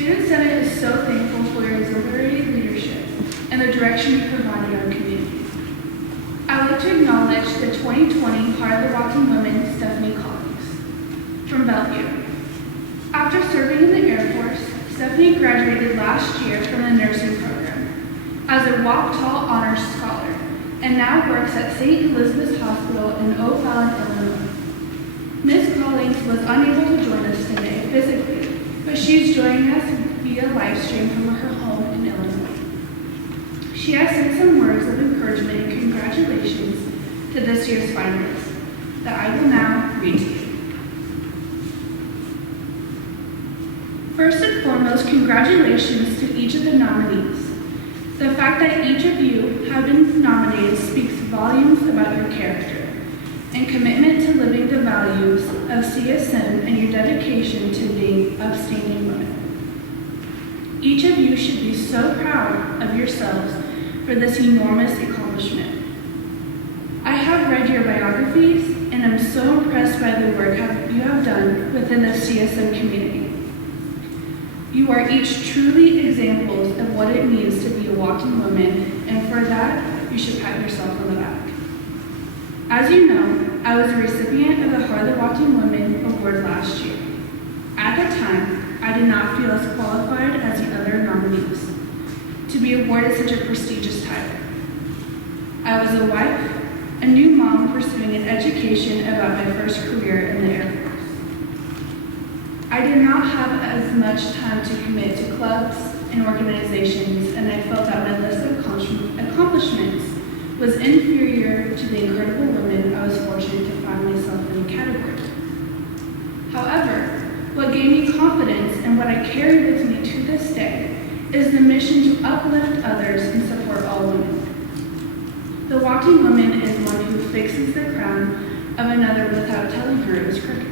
Student Senate is so thankful for your exemplary leadership and the direction you provided our community. I'd like to acknowledge the 2020 Heart of the Walking Women Stephanie Collins from Bellevue. After serving in the Air Force, Stephanie graduated last year from the nursing program as a Walk Tall Honors Scholar and now works at St. Elizabeth's Hospital in O'Fallon, Illinois. Ms. Collins was unable to join us today physically, but she's joining us via live stream from her home in Illinois. She has sent some words of encouragement and congratulations to this year's finalists that I will now read to you. First and foremost, congratulations to each of the nominees. The fact that each of you have been nominated speaks volumes about your character and commitment to living the values of CSM and your dedication to being upstanding women. Each of you should be so proud of yourselves for this enormous accomplishment. I have read your biographies and am so impressed by the work you have done within the CSM community. You are each truly examples of what it means to be a walking woman, and for that, you should pat yourself on the back. As you know, I was a recipient of the Heart of the Walking Women Award last year. At the time, I did not feel as qualified as the other nominees to be awarded such a prestigious title. I was a wife, a new mom pursuing an education about my first career in the Air Force. I did not have as much time to commit to clubs and organizations, and I felt that my list of accomplishments was inferior to the incredible women I was fortunate to find myself in the category. However, what gave me confidence and what I carry with me to this day is the mission to uplift others and support all women. The walking woman is one who fixes the crown of another without telling her it was crooked.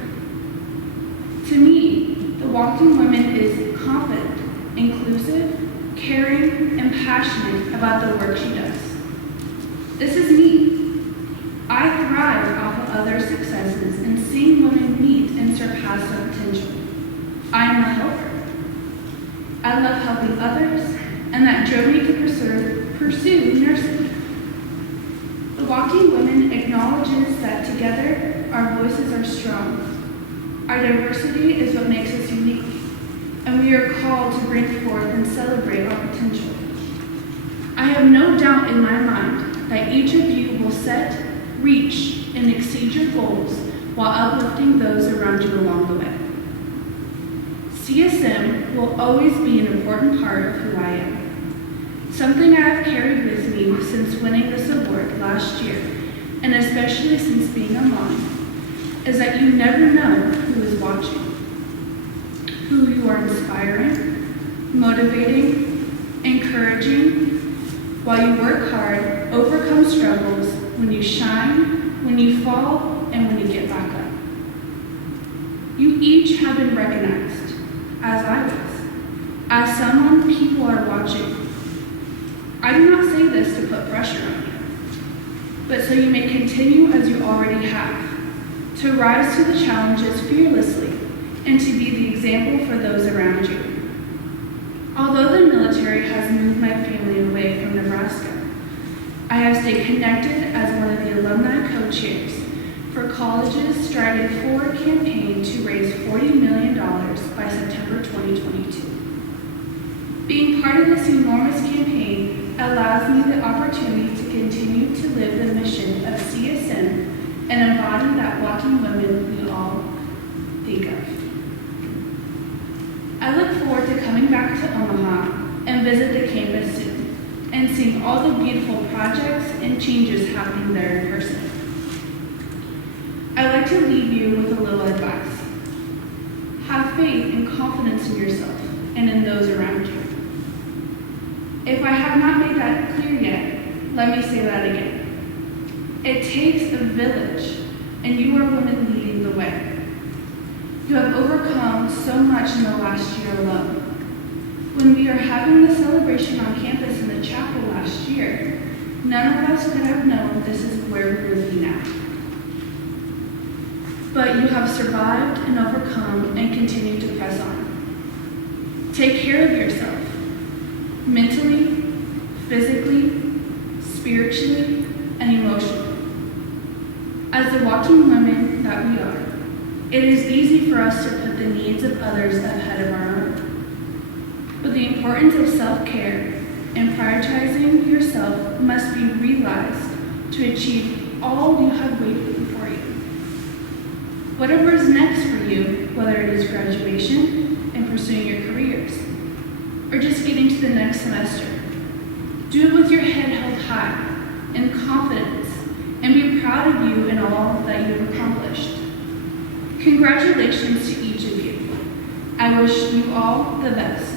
To me, the walking woman is confident, inclusive, caring, and passionate about the work she does. This is me. I thrive off of others' successes and seeing women meet and surpass their potential. I am a helper. I love helping others, and that drove me to pursue nursing. The Walking Woman acknowledges that together our voices are strong. Our diversity is what makes us unique, and we are called to bring forth and celebrate our potential. I have no doubt in my mind that each of you will set, reach, and exceed your goals while uplifting those around you along the way. CSM will always be an important part of who I am. Something I have carried with me since winning this award last year, and especially since being a mom, is that you never know who is watching, who you are inspiring, motivating, encouraging, while you work hard, overcome struggles, when you shine, when you fall, and when you get back up. You each have been recognized, as I was, as someone people are watching. I do not say this to put pressure on you, but so you may continue as you already have, to rise to the challenges fearlessly and to be the example for those around you. Although the military has moved my family away from Nebraska, I have stayed connected as one of the alumni co-chairs for colleges striving for a campaign to raise $40 million by September 2022. Being part of this enormous campaign allows me the opportunity to continue to live the mission of CSM and embody that walking women we all think of. I look forward to coming back to Omaha and visit the campus soon and seeing all the beautiful projects and changes happening there in person. I'd like to leave you with a little advice. Have faith and confidence in yourself and in those around you. If I have not made that clear yet, let me say that again. It takes a village, and you are women leading the way. You have overcome so much in the last year alone. When we are having the celebration on campus in the chapel last year, none of us could have known this is where we would be now. But you have survived and overcome and continue to press on. Take care of yourself, mentally, physically, spiritually, and emotionally. As the walking women that we are, it is easy for us to put the needs of others ahead of our own. But the importance of self-care and prioritizing yourself must be realized to achieve all you have waited for you. Whatever is next for you, whether it is graduation and pursuing your careers, or just getting to the next semester, do it with your head held high and confidence, and be proud of you and all that you have accomplished. Congratulations to each of you. I wish you all the best.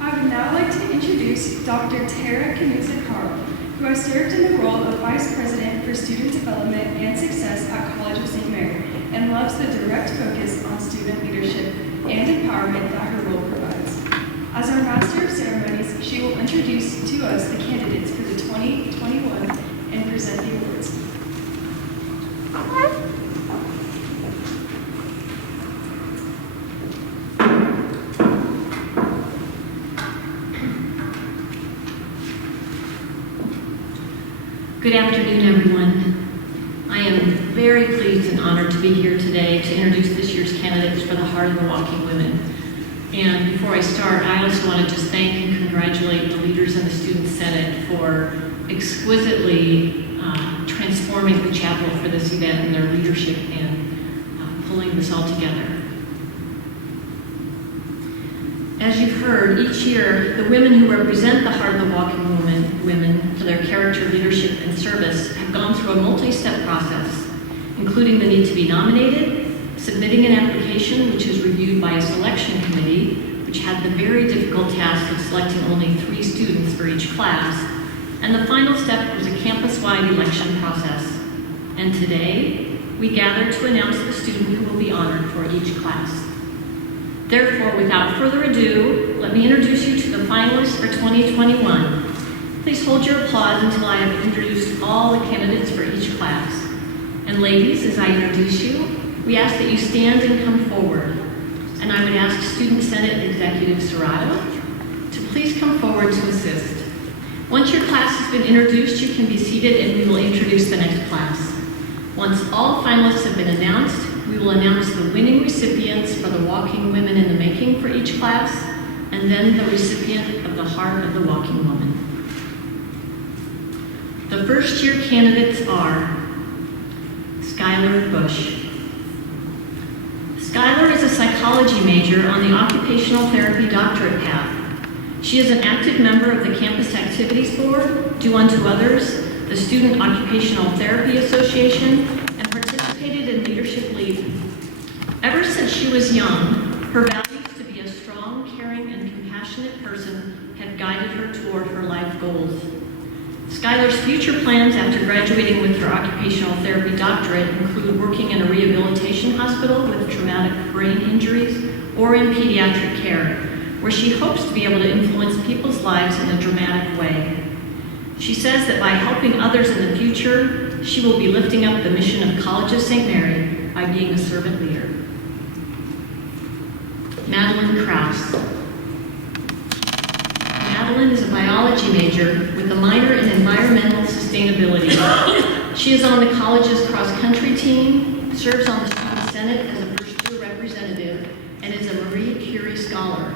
I would now like to introduce Dr. Tara Knudsen-Carl, who has served in the role of Vice President for Student Development and Success at College of St. Mary and loves the direct focus on student leadership and empowerment that her role provides. As our Master of Ceremonies, she will introduce to us the candidates for the 2021 and present the awards. Good afternoon, everyone. I am very pleased and honored to be here today to introduce this year's candidates for the Heart of the Walking Women. And before I start, I also want to just thank and congratulate the leaders in the Student Senate for exquisitely transforming the chapel for this event and their leadership in pulling this all together. As you've heard, each year, the women who represent the Heart of the Walking Women for their character, leadership, and service have gone through a multi-step process, including the need to be nominated, submitting an application which is reviewed by a selection committee, which had the very difficult task of selecting only 3 students for each class, and the final step was a campus-wide election process. And today, we gather to announce the student who will be honored for each class. Therefore, without further ado, let me introduce you to the finalists for 2021. Please hold your applause until I have introduced all the candidates for each class. And ladies, as I introduce you, we ask that you stand and come forward. And I would ask Student Senate Executive Serrato to please come forward to assist. Once your class has been introduced, you can be seated and we will introduce the next class. Once all finalists have been announced, we will announce the winning recipients for the Walking Women in the Making for each class, and then the recipient of the Heart of the Walking Woman. The first year candidates are Skylar Bush. Skylar is a psychology major on the occupational therapy doctorate path. She is an active member of the Campus Activities Board, Do Unto Others, the Student Occupational Therapy Association, and participated in Leadership Lead. Ever since she was young, her values to be a strong, caring, and compassionate person have guided her toward her life goals. Skylar's future plans after graduating with her occupational therapy doctorate include working in a rehabilitation hospital with traumatic brain injuries or in pediatric care, where she hopes to be able to influence people's lives in a dramatic way. She says that by helping others in the future, she will be lifting up the mission of College of St. Mary by being a servant leader. Madeline Krause. Madeline is a biology major with a minor in environmental sustainability. She is on the college's cross-country team, serves on the Student Senate as a first-year representative, and is a Marie Curie scholar.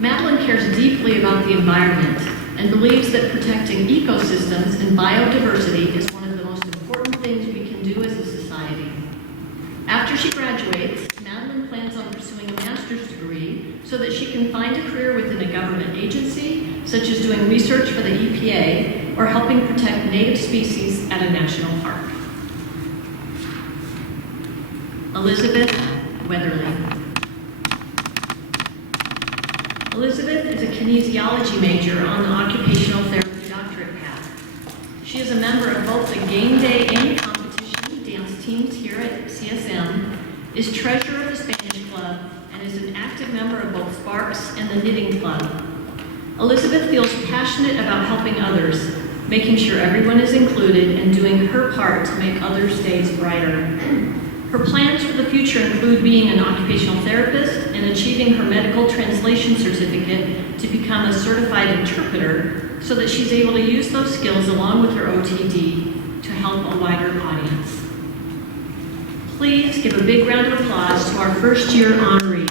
Madeline cares deeply about the environment and believes that protecting ecosystems and biodiversity is one of the most important things we can do as a society. After she graduates, Madeline plans on pursuing a master's degree so that she can find a career within a government agency, such as doing research for the EPA or helping protect native species at a national park. Elizabeth Weatherly. Elizabeth is a kinesiology major on the occupational therapy doctorate path. She is a member of both the game day and competition dance teams here at CSM, is treasurer of the Spanish Club, and is an active member of both Sparks and the Knitting Club. Elizabeth feels passionate about helping others, making sure everyone is included and doing her part to make others' days brighter. Her plans for the future include being an occupational therapist and achieving her medical translation certificate to become a certified interpreter so that she's able to use those skills along with her OTD to help a wider audience. Please give a big round of applause to our first-year honoree.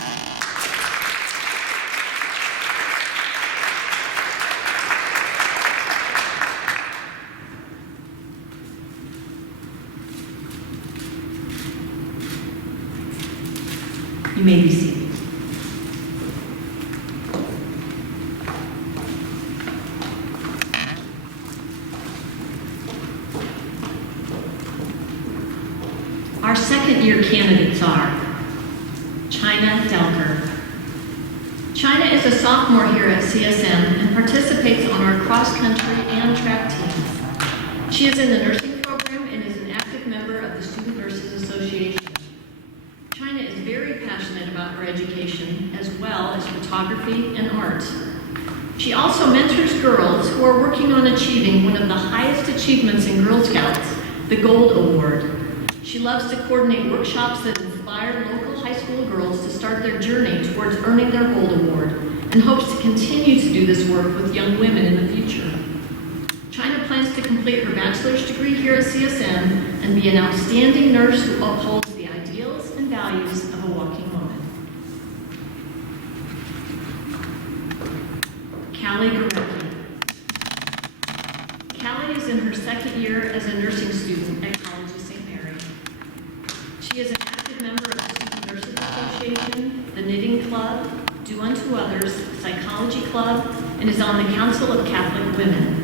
You may be seated. Our second-year candidates are China Delker. China is a sophomore here at CSM and participates on our cross-country and track teams. She is in the nursing program and is an active member of the Student Nurses Association. China is very passionate about her education as well as photography and art. She also mentors girls who are working on achieving one of the highest achievements in Girl Scouts, the Gold Award. She loves to coordinate workshops that inspire local high school girls to start their journey towards earning their Gold Award and hopes to continue to do this work with young women in the future. China plans to complete her bachelor's degree here at CSM and be an outstanding nurse who upholds the ideals and values of a walking woman. Callie Gorecki. Callie is in her second year as a nursing student at College of St. Mary. She is an active member of the Student Nurses Association, the Knitting Club, Do Unto Others, Psychology Club, and is on the Council of Catholic Women.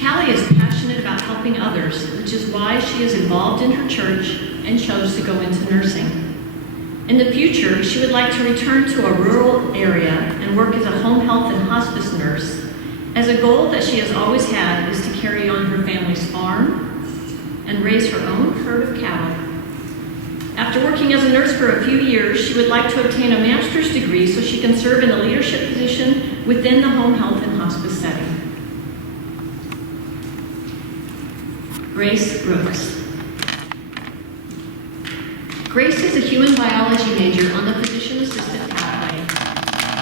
Callie is passionate about helping others, which is why she is involved in her church and chose to go into nursing. In the future, she would like to return to a rural area and work as a home health and hospice nurse, as a goal that she has always had is to carry on her family's farm and raise her own herd of cattle. After working as a nurse for a few years, she would like to obtain a master's degree so she can serve in a leadership position within the home health and hospice setting. Grace Brooks. Grace is a human biology major on the physician assistant pathway.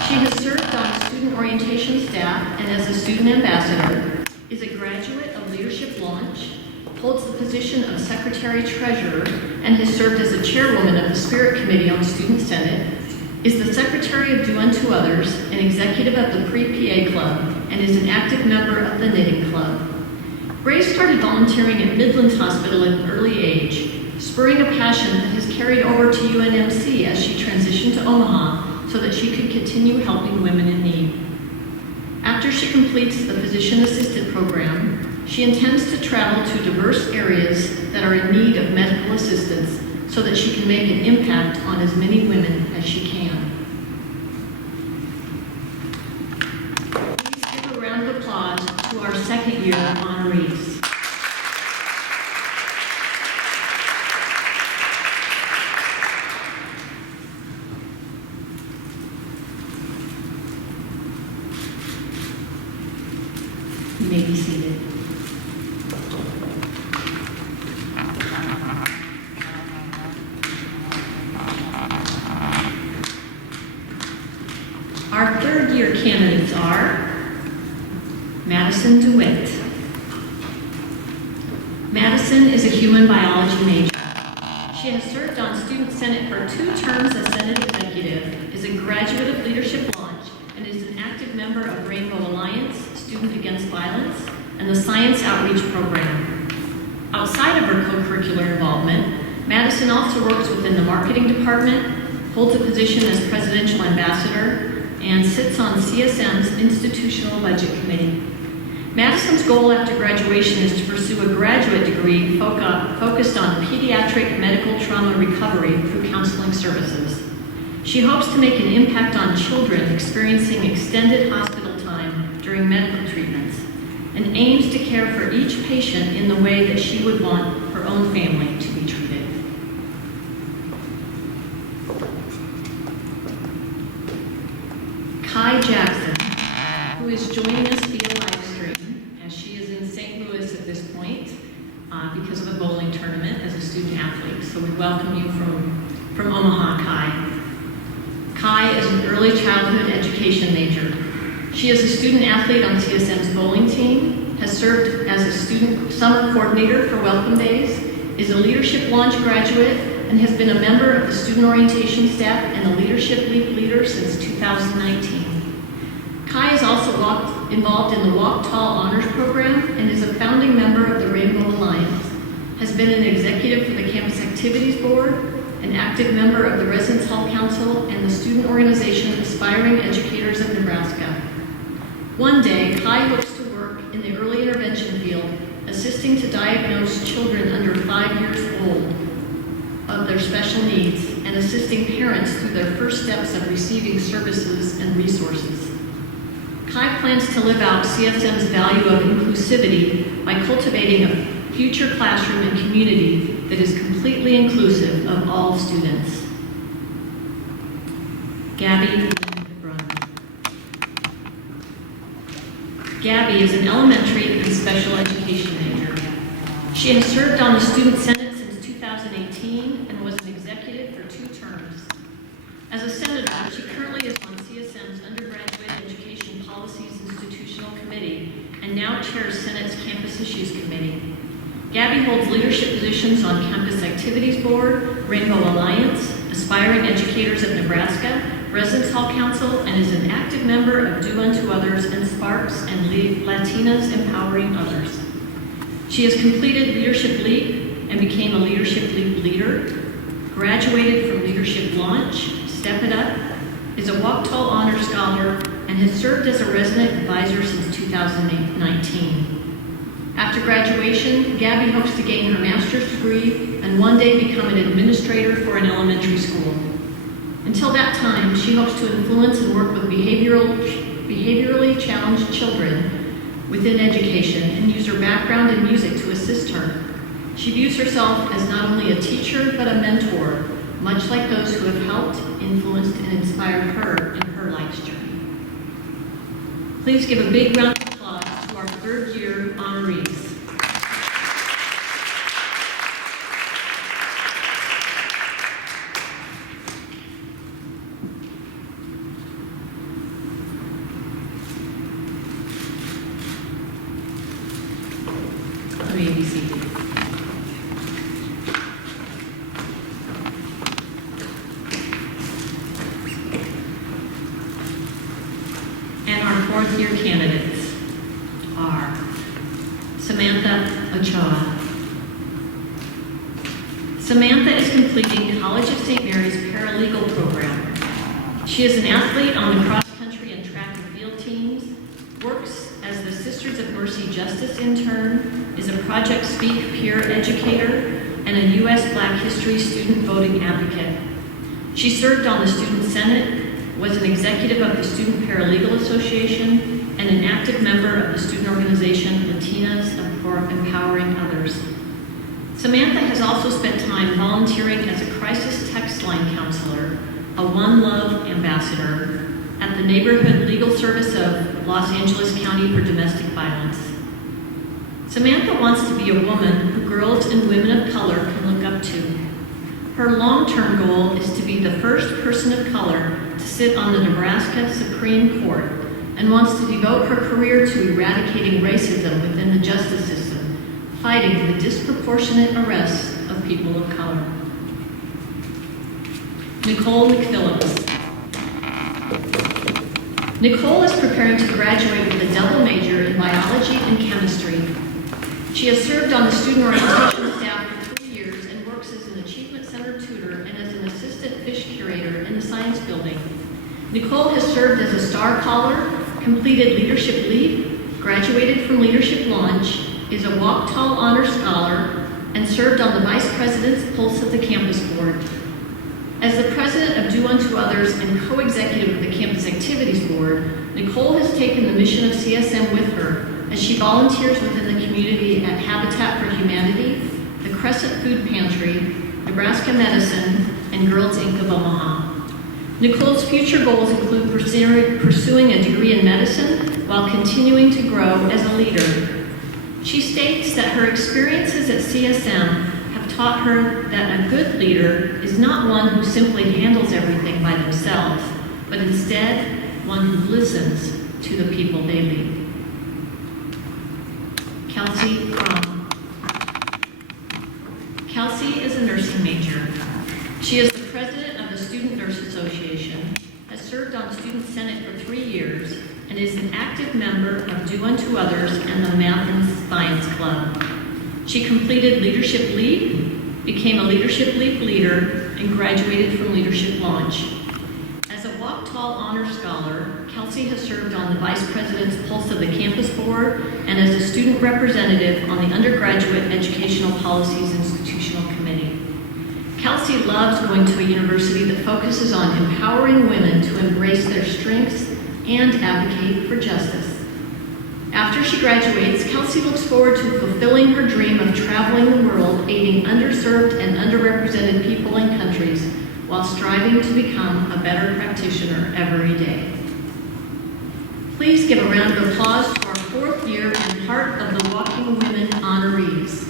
She has served on student orientation staff and as a student ambassador, is a graduate of Leadership Launch, holds the position of secretary-treasurer, and has served as a chairwoman of the Spirit Committee on Student Senate, is the secretary of Do Unto Others, an executive of the Pre-PA Club, and is an active member of the Knitting Club. Grace started volunteering at Midlands Hospital at an early age, spurring a passion that has carried over to UNMC as she transitioned to Omaha so that she could continue helping women in need. After she completes the physician assistant program, she intends to travel to diverse areas that are in need of medical assistance so that she can make an impact on as many women as she can. Please give a round of applause to our second year honorees. You may be seated. Our third-year candidates are Madison DeWitt. Madison is a human biology major. She has served on Student Senate for 2 terms as Senate Executive, is a graduate of Leadership Launch, and is an active member of Rainbow Alliance, Student Against Violence, and the Science Outreach Program. Outside of her co-curricular involvement, Madison also works within the marketing department, holds a position as presidential ambassador, and sits on CSM's Institutional Budget Committee. Madison's goal after graduation is to pursue a graduate degree focused on pediatric medical trauma recovery through counseling services. She hopes to make an impact on children experiencing extended hospital time during medical treatments, and aims to care for each patient in the way that she would want her own family to be treated. Kai Jackson, who is because of a bowling tournament as a student athlete. So we welcome you from Omaha, Kai. Kai is an early childhood education major. She is a student athlete on CSM's bowling team, has served as a student summer coordinator for Welcome Days, is a Leadership Launch graduate, and has been a member of the student orientation staff and a Leadership League leader since 2019. Kai is also involved in the Walk Tall Honors Program and is a founding member of the Rainbow Alliance, has been an executive for the Campus Activities Board, an active member of the Residence Hall Council and the student organization Aspiring Educators of Nebraska. One day, Kai hopes to work in the early intervention field, assisting to diagnose children under 5 years old of their special needs and assisting parents through their first steps of receiving services and resources. Kai plans to live out CSM's value of inclusivity by cultivating a future classroom and community that is completely inclusive of all students. Gabby. Gabby is an elementary and special education major. She has served on the Student Senate since 2018 and was an executive for 2 terms. As a senator, she currently is on CSM's Undergraduate Education Policies Institutional Committee and now chairs Senate's Campus Issues Committee. Gabby holds leadership positions on Campus Activities Board, Rainbow Alliance, Aspiring Educators of Nebraska, Residence Hall Council, and is an active member of Do Unto Others and Sparks and Latinas Empowering Others. She has completed Leadership League and became a Leadership League leader, graduated from Leadership Launch, Step It Up, is a Walk Tall Honor Scholar, and has served as a resident advisor since 2019. After graduation, Gabby hopes to gain her master's degree and one day become an administrator for an elementary school. Until that time, she hopes to influence and work with behaviorally challenged children within education and use her background in music to assist her. She views herself as not only a teacher, but a mentor, much like those who have helped, influenced, and inspired her in her life's journey. Please give a big round of applause to our 3rd year honorees. You may be seated. And our 4th year candidates are Samantha Ochoa. Samantha is completing College of St. Mary's paralegal program. She is an athlete on the cross-country and track and field teams, works as the Sisters of Mercy Justice intern, is a Project Speak peer educator, and a U.S. Black History student voting advocate. She served on the Student Senate, was an executive of the Student Paralegal Association, and an active member of the student organization Latinas Empowering Others. Samantha has also spent time volunteering as a crisis text line counselor, a One Love ambassador, at the Neighborhood Legal Service of Los Angeles County for Domestic Violence. Samantha wants to be a woman who girls and women of color can look up to. Her long-term goal is to be the first person of color to sit on the Nebraska Supreme Court and wants to devote her career to eradicating racism within the justice system, fighting the disproportionate arrests of people of color. Nicole McPhillips. Nicole is preparing to graduate with a double major in biology and chemistry. She has served on the student orientation staff for 3 years and works as an Achievement Center tutor and as an assistant fish curator in the science building. Nicole has served as a star caller, completed Leadership League, graduated from Leadership Launch, is a Walk Tall Honor Scholar, and served on the Vice President's Pulse of the Campus Board. As the president of Do Unto Others and co-executive of the Campus Activities Board, Nicole has taken the mission of CSM with her as she volunteers within the community at Habitat for Humanity, the Crescent Food Pantry, Nebraska Medicine, and Girls Inc. of Omaha. Nicole's future goals include pursuing a degree in medicine while continuing to grow as a leader. She states that her experiences at CSM have taught her that a good leader is not one who simply handles everything by themselves, but instead one who listens to the people they lead. Kelsey is a nursing major. She is the president of the Student Nurse Association, has served on Student Senate for 3 years, and is an active member of Do Unto Others and the Math and Science Club. She completed Leadership Leap, became a Leadership Leap leader, and graduated from Leadership Launch. As a Walk Tall Honor Scholar, Kelsey has served on the Vice President's Pulse of the Campus Board and as a student representative on the Undergraduate Educational Policies Institutional Committee. Kelsey loves going to a university that focuses on empowering women to embrace their strengths and advocate for justice. After she graduates, Kelsey looks forward to fulfilling her dream of traveling the world, aiding underserved and underrepresented people and countries, while striving to become a better practitioner every day. Please give a round of applause to our 4th year and part of the Walking Women honorees.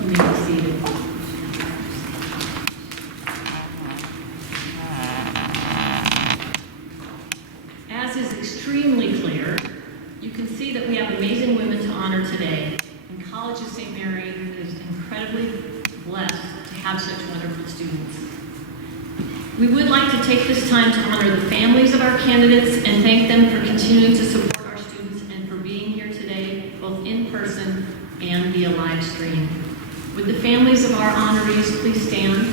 You may be seated. As is extremely clear, you can see that we have amazing women to honor today, and College of St. Mary is incredibly blessed to have such wonderful students. We would like to take this time to honor the families of our candidates and thank them for continuing to support our students and for being here today, both in person and via live stream. Would the families of our honorees please stand?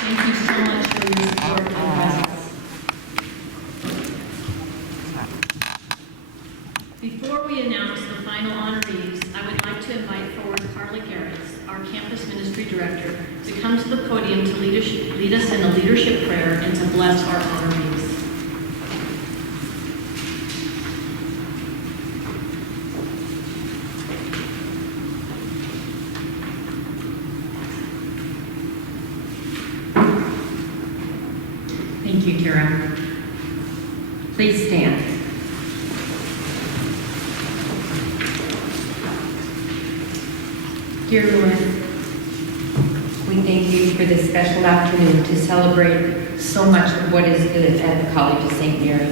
Thank you so much for your support and presence. Before we announce the final honorees, I would like to invite forward Carla Garretts, our Campus Ministry Director, to come to the podium to lead us in a leadership prayer and to bless our honorees. Thank you, Tara. Please stand. Dear Lord, we thank you for this special afternoon to celebrate so much of what is good at the College of St. Mary.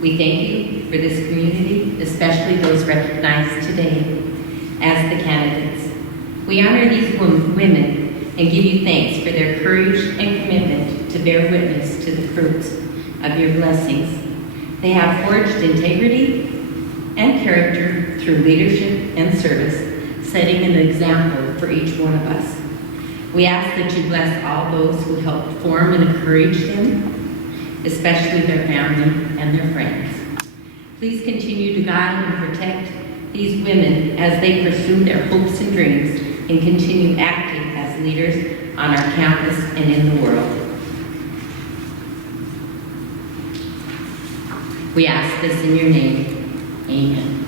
We thank you for this community, especially those recognized today as the candidates. We honor these women and give you thanks for their courage and commitment to bear witness to the fruits of your blessings. They have forged integrity and character through leadership and service, setting an example for each one of us. We ask that you bless all those who helped form and encourage them, especially their family and their friends. Please continue to guide and protect these women as they pursue their hopes and dreams and continue acting as leaders on our campus and in the world. We ask this in your name. Amen.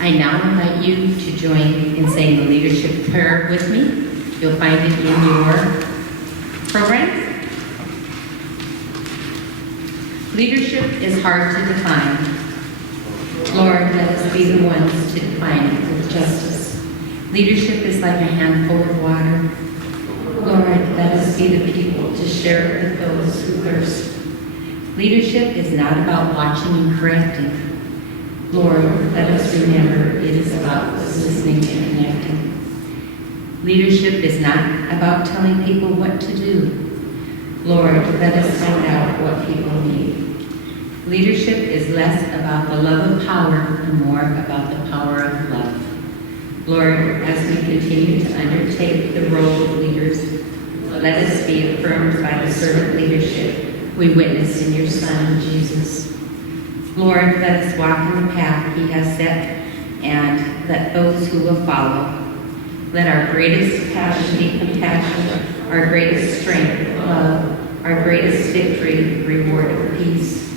I now invite you to join in saying the leadership prayer with me. You'll find it in your programs. Leadership is hard to define. Lord, let us be the ones to define it with justice. Leadership is like a handful of water. Lord, let us be the people to share it with those who thirst. Leadership is not about watching and correcting. Lord, let us remember it is about listening and connecting. Leadership is not about telling people what to do. Lord, let us find out what people need. Leadership is less about the love of power and more about the power of love. Lord, as we continue to undertake the role of leaders, let us be affirmed by the servant leadership we witnessed in your Son, Jesus. Lord, let us walk in the path he has set, and let those who will follow. Let our greatest passion be compassion, our greatest strength, love, our greatest victory, reward of peace.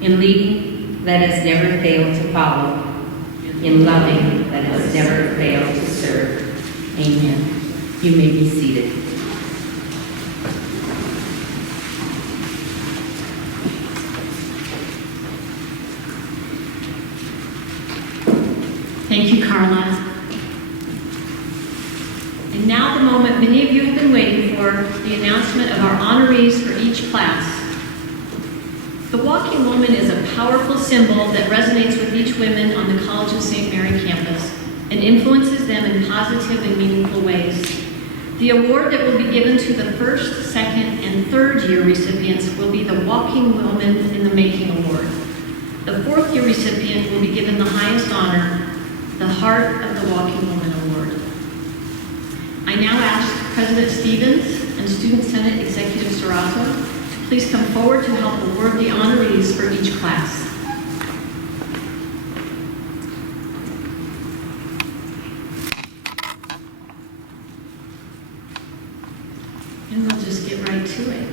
In leading, let us never fail to follow. In loving, let us never fail to serve. Amen. You may be seated. Thank you, Carla. And now the moment many of you have been waiting for, the announcement of our honorees for each class. The Walking Woman is a powerful symbol that resonates with each woman on the College of St. Mary campus and influences them in positive and meaningful ways. The award that will be given to the first, second, and third year recipients will be the Walking Woman in the Making Award. The fourth year recipient will be given the highest honor, the Heart of the Walking Woman Award. I now ask President Stevens and Student Senate Executive Serrato to please come forward to help award the honorees for each class. And we'll just get right to it.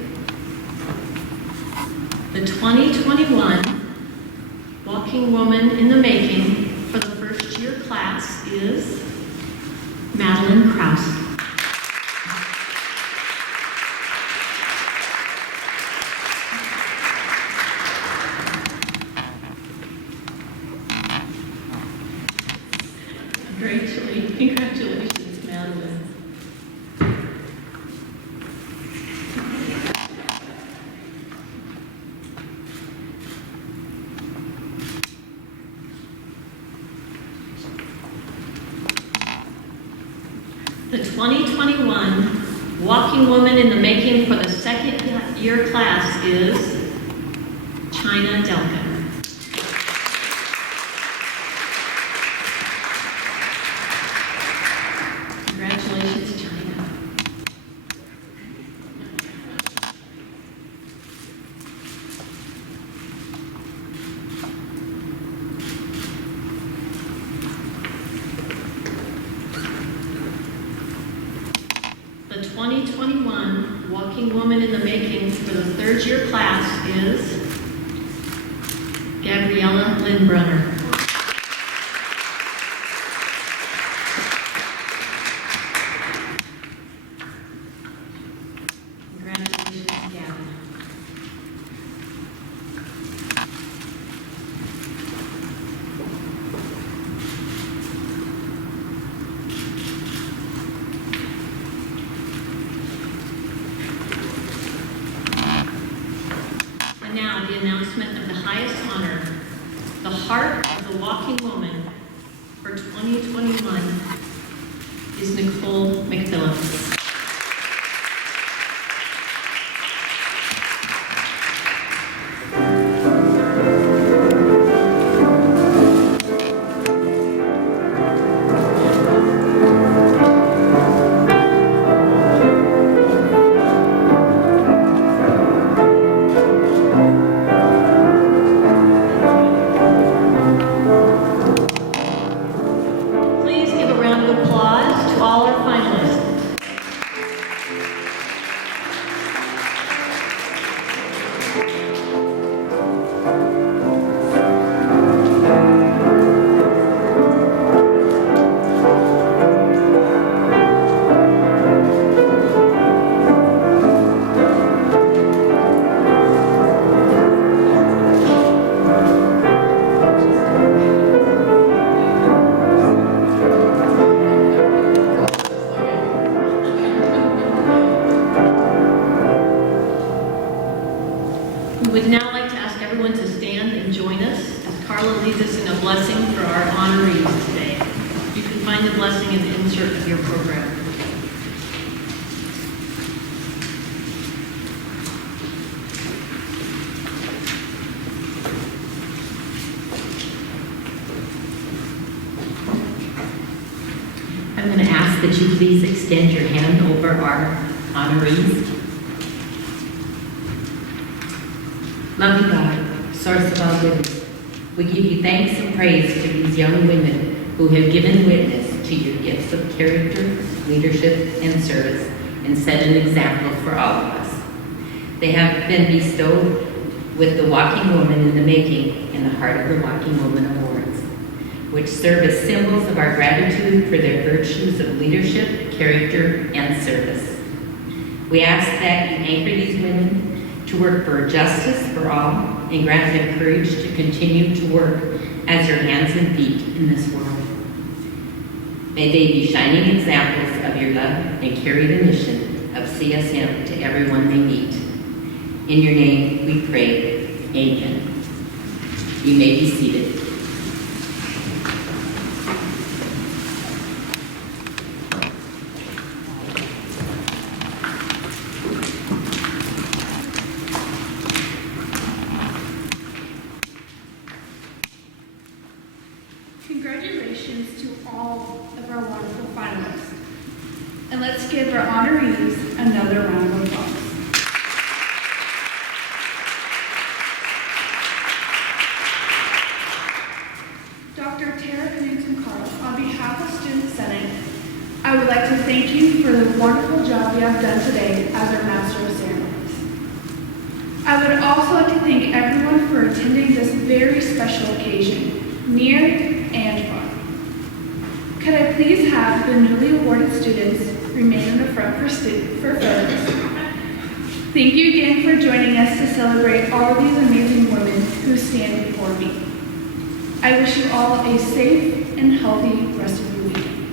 The 2021 Walking Woman in the Making for the first year class is Madeline Krause. Congratulations, Madeline. The 2021 Walking Woman in the Making for the second year class is China Delka. Congratulations, China. The 2021 Walking Woman in the Making for the third year class is Gabriella Lindbrunner. Congratulations, Gabby. And now the announcement of the highest honor, the Heart of the Walking Woman for 2021 is Nicole McPhillips. Please give a round of applause to all our finalists. We would now like to ask everyone to stand and join us as Carla leads us in a blessing for our honorees today. You can find the blessing in the insert of your program. I'm going to ask that you please extend your hand over our honorees. Loving God, source of all goodness, we give you thanks and praise for these young women who have given witness to your gifts of character, leadership, and service, and set an example for all of us. They have been bestowed with the Walking Woman in the Making and the Heart of the Walking Woman Awards, which serve as symbols of our gratitude for their virtues of leadership, character, and service. We ask that you anchor these women to work for justice for all and grant them courage to continue to work as your hands and feet in this world. May they be shining examples of your love and carry the mission of CSM to everyone they meet. In your name we pray, amen. You may be seated. Congratulations to all of our wonderful finalists. And let's give our honorees another round of applause. Dr. Tara Knudsen-Carl, on behalf of Student Senate, I would like to thank you for the wonderful job you have done today as our Master of Ceremonies. I would also like to thank everyone for attending this very special occasion, near and far. Could I please have the newly awarded students remain in the front for photos? Thank you again for joining us to celebrate all of these amazing women who stand before me. I wish you all a safe and healthy rest of your weekend.